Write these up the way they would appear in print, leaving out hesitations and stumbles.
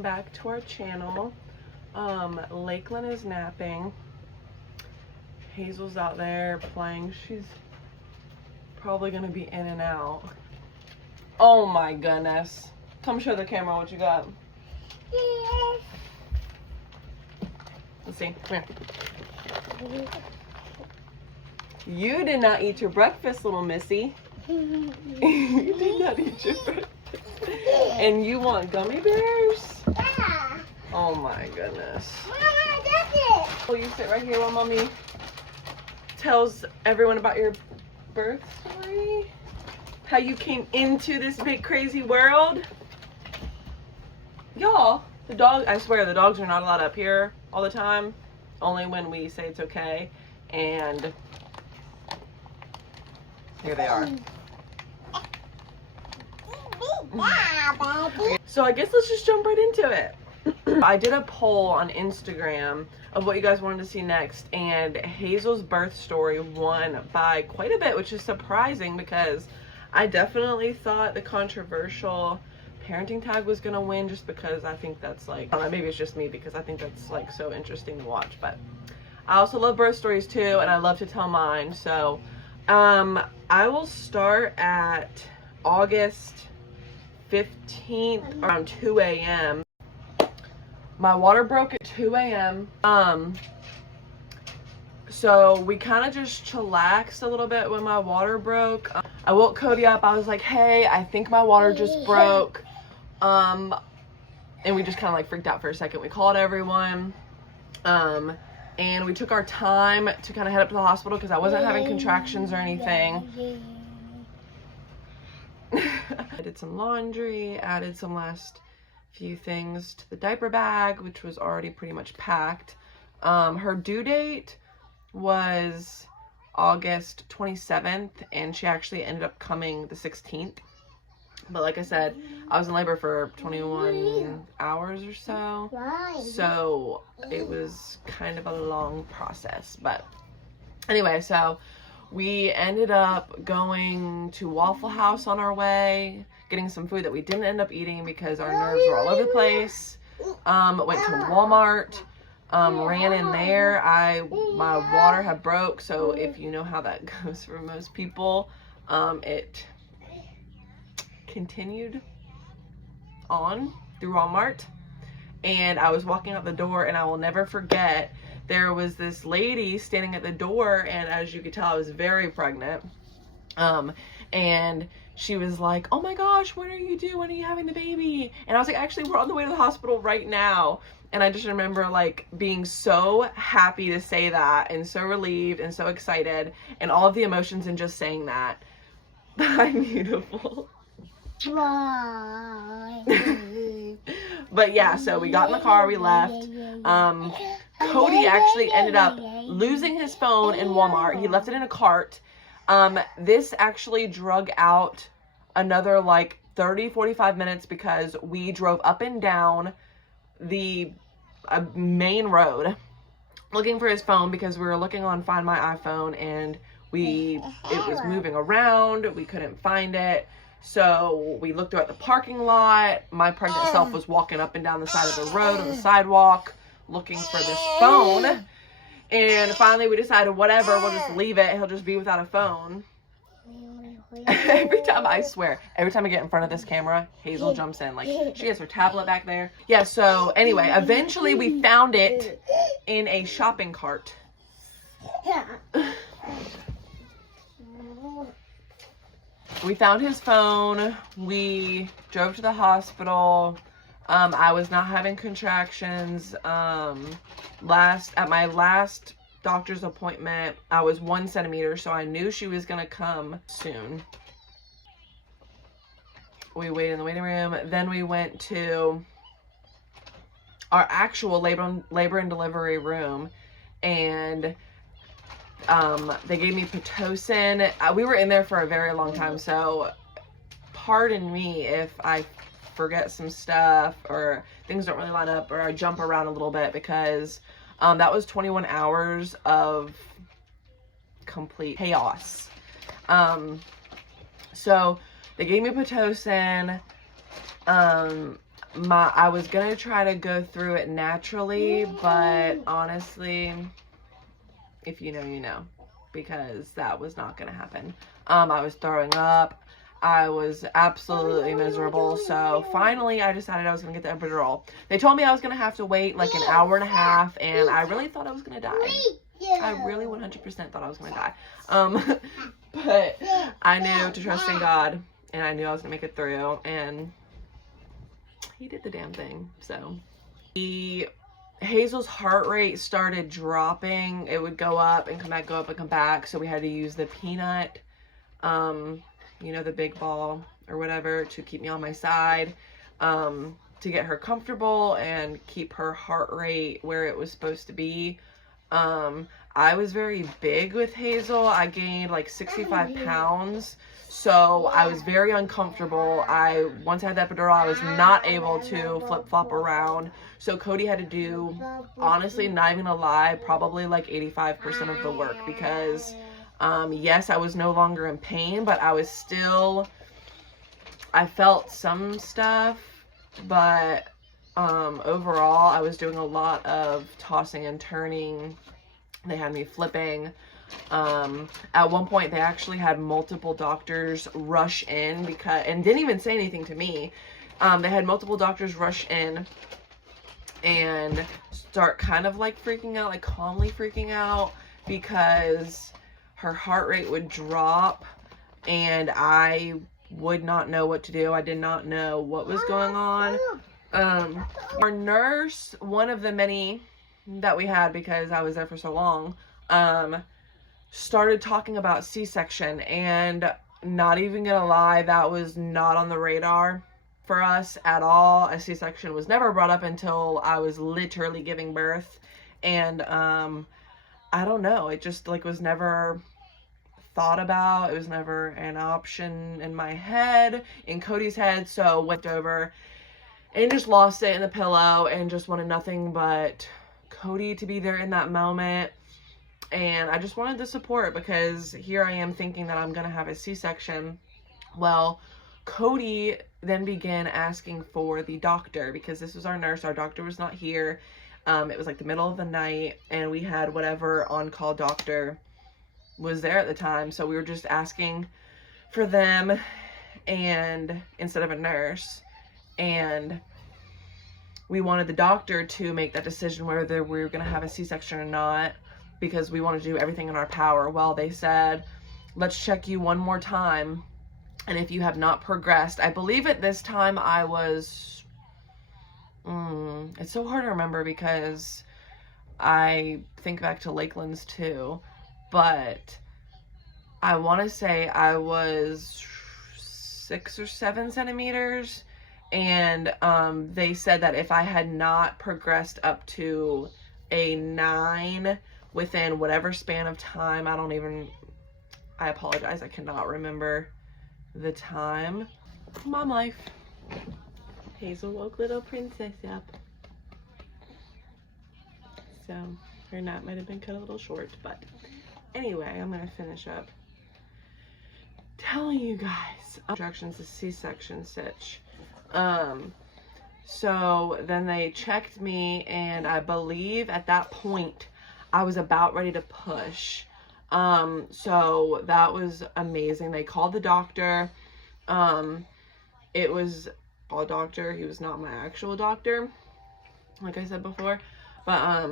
welcome back to our channel. Lakeland is napping. Hazel's out there playing. She's probably gonna be in and out. Oh my goodness. Come show the camera what you got. Let's see. Come here. You did not eat your breakfast, little missy. You did not eat your breakfast. And you want gummy bears? Yeah. Oh my goodness. Mama, that's it. Will you sit right here while mommy tells everyone about your birth story? How you came into this big crazy world? Y'all, the dog, I swear the dogs are not allowed up here all the time. Only when we say it's okay. And here they are. So I guess let's just jump right into it. I did a poll on Instagram of what you guys wanted to see next, and Hazel's birth story won by quite a bit, which is surprising because I definitely thought the controversial parenting tag was gonna win, just because I think that's like, I don't know, maybe it's just me because I think that's like so interesting to watch. But I also love birth stories too, and I love to tell mine. So I will start at August 15th around 2 a.m. My water broke at 2 a.m. So we kind of just chillaxed a little bit when my water broke. I woke Cody up. I was like, hey, I think my water just broke. And we just kind of like freaked out for a second. We called everyone. And we took our time to kind of head up to the hospital because I wasn't having contractions or anything. I did some laundry, added some last few things to the diaper bag, which was already pretty much packed. Her due date was August 27th, and she actually ended up coming the 16th. But like I said, I was in labor for 21 hours or so. So it was kind of a long process. But anyway, so we ended up going to Waffle House on our way, getting some food that we didn't end up eating because our nerves were all over the place. Went to Walmart, ran in there. My water had broke, so if you know how that goes for most people, it continued on through Walmart. And I was walking out the door, and I will never forget, there was this lady standing at the door, and as you could tell, I was very pregnant. And she was like, oh my gosh, what are you doing? When are you having the baby? And I was like, actually, we're on the way to the hospital right now. And I just remember like being so happy to say that, and so relieved and so excited, and all of the emotions in just saying that. I'm beautiful. But yeah, so we got in the car, we left. Cody actually ended up losing his phone in Walmart. He left it in a cart. This actually drug out another like 30-45 minutes because we drove up and down the main road looking for his phone, because we were looking on Find My iPhone, and it was moving around. We couldn't find it. So we looked throughout the parking lot. My pregnant self was walking up and down the side of the road on the sidewalk looking for this phone. And finally we decided, whatever, we'll just leave it. He'll just be without a phone. Every time, I swear, every time I get in front of this camera, Hazel jumps in. Like, she has her tablet back there. Yeah, so anyway, eventually we found it in a shopping cart. We found his phone. We drove to the hospital. I was not having contractions. At my last doctor's appointment, I was 1 centimeter, so I knew she was gonna come soon. We waited in the waiting room. Then we went to our actual labor and delivery room, and they gave me Pitocin. We were in there for a very long time, so pardon me if I forget some stuff or things don't really line up or I jump around a little bit, because that was 21 hours of complete chaos. So they gave me Pitocin. I was gonna try to go through it naturally, but honestly, if you know, you know, because that was not gonna happen. I was throwing up. I was absolutely miserable. So finally, I decided I was gonna get the epidural. They told me I was gonna have to wait like an hour and a half, and I really thought I was gonna die. I really 100% thought I was gonna die. But I knew to trust in God, and I knew I was gonna make it through, and he did the damn thing. So Hazel's heart rate started dropping. It would go up and come back, go up and come back. So we had to use the peanut, you know, the big ball or whatever, to keep me on my side, to get her comfortable and keep her heart rate where it was supposed to be. I was very big with Hazel. I gained like 65 pounds. So I was very uncomfortable. Once I had the epidural, I was not able to flip-flop around. So Cody had to do, honestly, not even a lie, probably like 85% of the work, because yes, I was no longer in pain, but I felt some stuff, but overall, I was doing a lot of tossing and turning. They had me flipping. At one point, they actually had multiple doctors rush in and didn't even say anything to me. They had multiple doctors rush in and start kind of like freaking out, like calmly freaking out, because her heart rate would drop and I would not know what to do. I did not know what was going on. Our nurse, one of the many that we had because I was there for so long, started talking about C-section, and not even gonna lie, that was not on the radar for us at all. A C-section was never brought up until I was literally giving birth, and I don't know, it just like was never thought about. It was never an option in my head, in Cody's head. So went over and just lost it in the pillow and just wanted nothing but Cody to be there in that moment. And I just wanted the support, because here I am thinking that I'm gonna have a C-section. Well, Cody then began asking for the doctor, because this was our nurse. Our doctor was not here. It was like the middle of the night, and we had whatever on-call doctor was there at the time. So we were just asking for them, and instead of a nurse, and we wanted the doctor to make that decision whether we were going to have a C-section or not, because we wanted to do everything in our power. Well, they said, let's check you one more time, and if you have not progressed, I believe at this time I was, it's so hard to remember because I think back to Lakeland's too, but I want to say I was 6 or 7 centimeters, and they said that if I had not progressed up to a 9 within whatever span of time, I apologize, I cannot remember the time. Mom life. Hazel woke little princess up. So her nap might have been cut a little short, but anyway, I'm gonna finish up telling you guys instructions to C-section stitch. So then they checked me, and I believe at that point I was about ready to push. So that was amazing. They called the doctor. It was a doctor. He was not my actual doctor, like I said before, but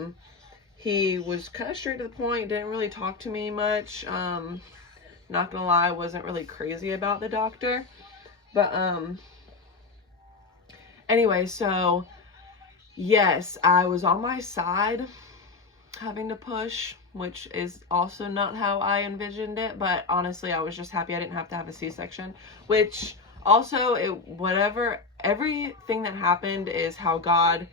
he was kind of straight to the point, didn't really talk to me much. Not gonna lie, I wasn't really crazy about the doctor, but anyway, so yes, I was on my side having to push, which is also not how I envisioned it, but honestly, I was just happy I didn't have to have a C-section, which also, everything that happened is how God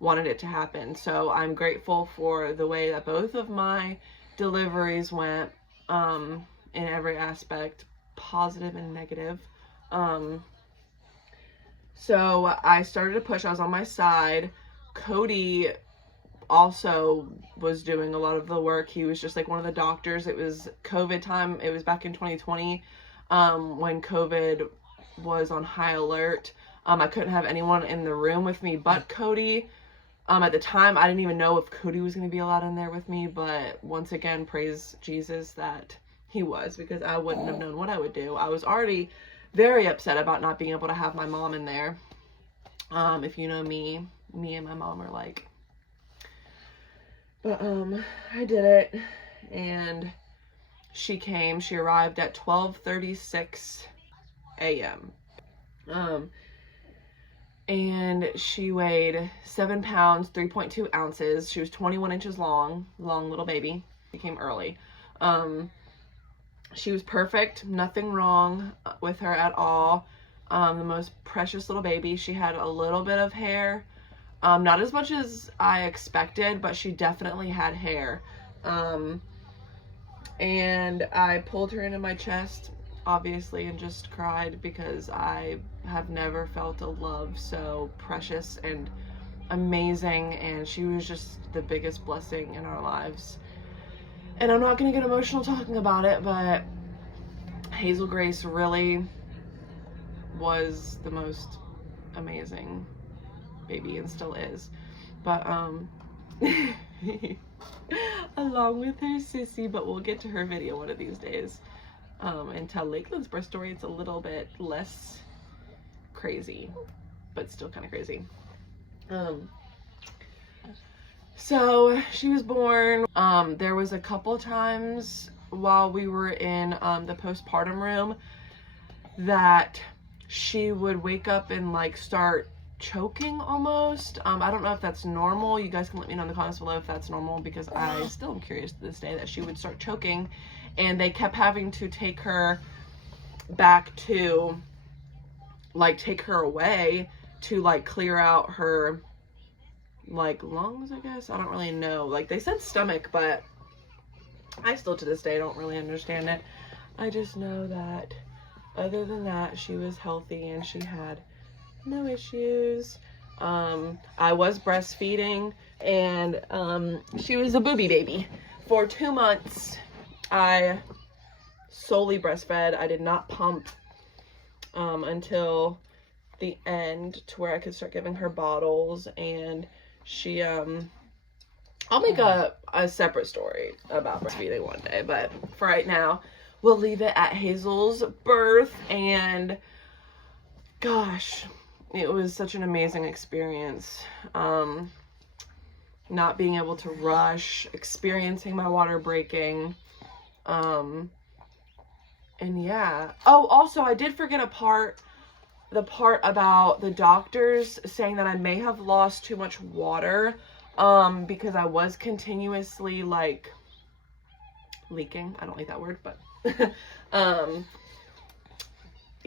wanted it to happen. So I'm grateful for the way that both of my deliveries went, in every aspect, positive and negative. So I started to push. I was on my side. Cody also was doing a lot of the work. He was just like one of the doctors. It was COVID time. It was back in 2020, when COVID was on high alert. I couldn't have anyone in the room with me but Cody. At the time, I didn't even know if Cody was going to be allowed in there with me, but once again, praise Jesus that he was, because I wouldn't have known what I would do. I was already very upset about not being able to have my mom in there. If you know me and my mom are like, but I did it, and she came. She arrived at 12:36 a.m. And she weighed 7 pounds, 3.2 ounces. She was 21 inches long little baby. She came early. She was perfect, nothing wrong with her at all. The most precious little baby. She had a little bit of hair, not as much as I expected, but she definitely had hair. And I pulled her into my chest, obviously, and just cried, because I have never felt a love so precious and amazing, and she was just the biggest blessing in our lives. And I'm not gonna get emotional talking about it, but Hazel Grace really was the most amazing baby, and still is. But along with her sissy, but we'll get to her video one of these days, and tell Lakeland's birth story. It's a little bit less crazy, but still kind of crazy. So she was born. There was a couple times while we were in the postpartum room that she would wake up and like start choking almost. I don't know if that's normal. You guys can let me know in the comments below if that's normal, because I still am curious to this day that she would start choking, and they kept having to take her back to like take her away to like clear out her like lungs, I guess. I don't really know. Like they said stomach, but I still to this day don't really understand it. I just know that other than that, she was healthy and she had no issues. I was breastfeeding, and she was a booby baby. For 2 months, I solely breastfed. I did not pump until the end, to where I could start giving her bottles. And she I'll make a separate story about breastfeeding one day, but for right now we'll leave it at Hazel's birth. And gosh, it was such an amazing experience. Not being able to rush, experiencing my water breaking, and yeah. Oh, also I did forget the part about the doctors saying that I may have lost too much water, because I was continuously like leaking. I don't like that word, but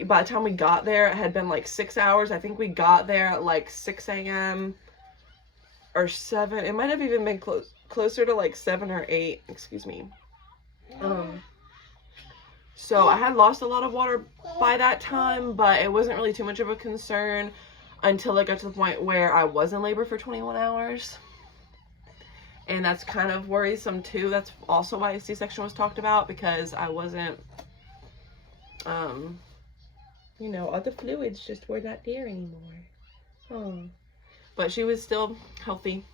by the time we got there, it had been like 6 hours. I think we got there at like 6 a.m. or 7. It might have even been closer to like 7 or 8, excuse me. So I had lost a lot of water by that time, but it wasn't really too much of a concern until I got to the point where I was in labor for 21 hours. And that's kind of worrisome too. That's also why C-section was talked about, because I wasn't, you know, all the fluids just were not there anymore. Oh, but she was still healthy,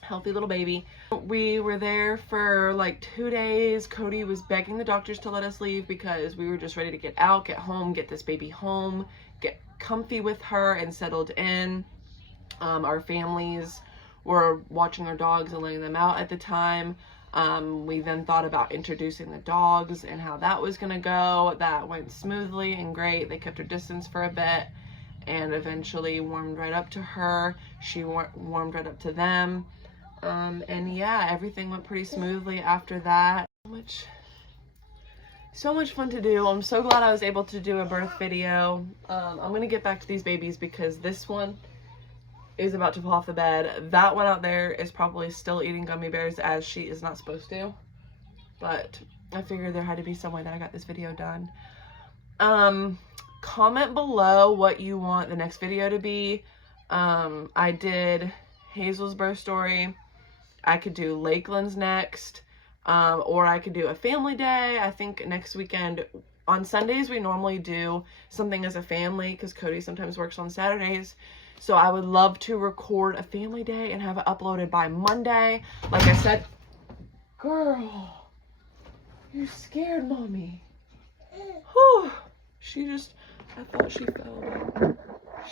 healthy little baby. We were there for like 2 days. Cody was begging the doctors to let us leave because we were just ready to get out, get home, get this baby home, get comfy with her and settled in. Our families were watching our dogs and letting them out at the time. We then thought about introducing the dogs and how that was gonna go. That went smoothly and great. They kept her distance for a bit and eventually warmed right up to her. She warmed right up to them. And yeah, everything went pretty smoothly after that. So much fun to do. I'm so glad I was able to do a birth video. I'm gonna get back to these babies because this one is about to fall off the bed. That one out there is probably still eating gummy bears, as she is not supposed to. But I figured there had to be some way that I got this video done. Comment below what you want the next video to be. I did Hazel's birth story. I could do Lakeland's next. Or I could do a family day. I think next weekend on Sundays, we normally do something as a family because Cody sometimes works on Saturdays. So I would love to record a family day and have it uploaded by Monday. Like I said, girl, you scared mommy. Whew. I thought she fell, but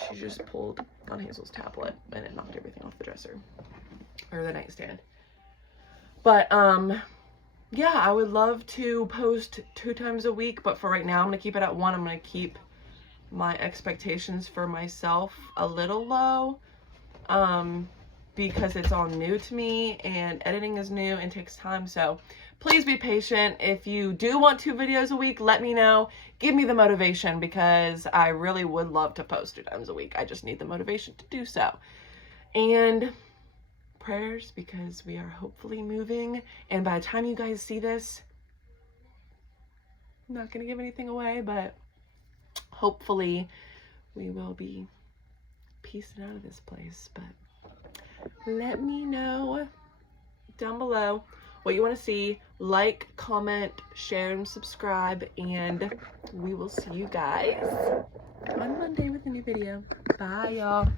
she just pulled on Hazel's tablet and it knocked everything off the dresser or the nightstand. But, yeah, I would love to post 2 times a week, but for right now, I'm going to keep it at 1. I'm going to keep my expectations for myself a little low, because it's all new to me and editing is new and takes time. So please be patient. If you do want 2 videos a week, let me know. Give me the motivation because I really would love to post 2 times a week. I just need the motivation to do so. And prayers because we are hopefully moving, and by the time you guys see this, I'm not gonna give anything away, but hopefully we will be piecing out of this place. But let me know down below what you want to see. Like, comment, share, and subscribe, and we will see you guys on Monday with a new video. Bye, y'all.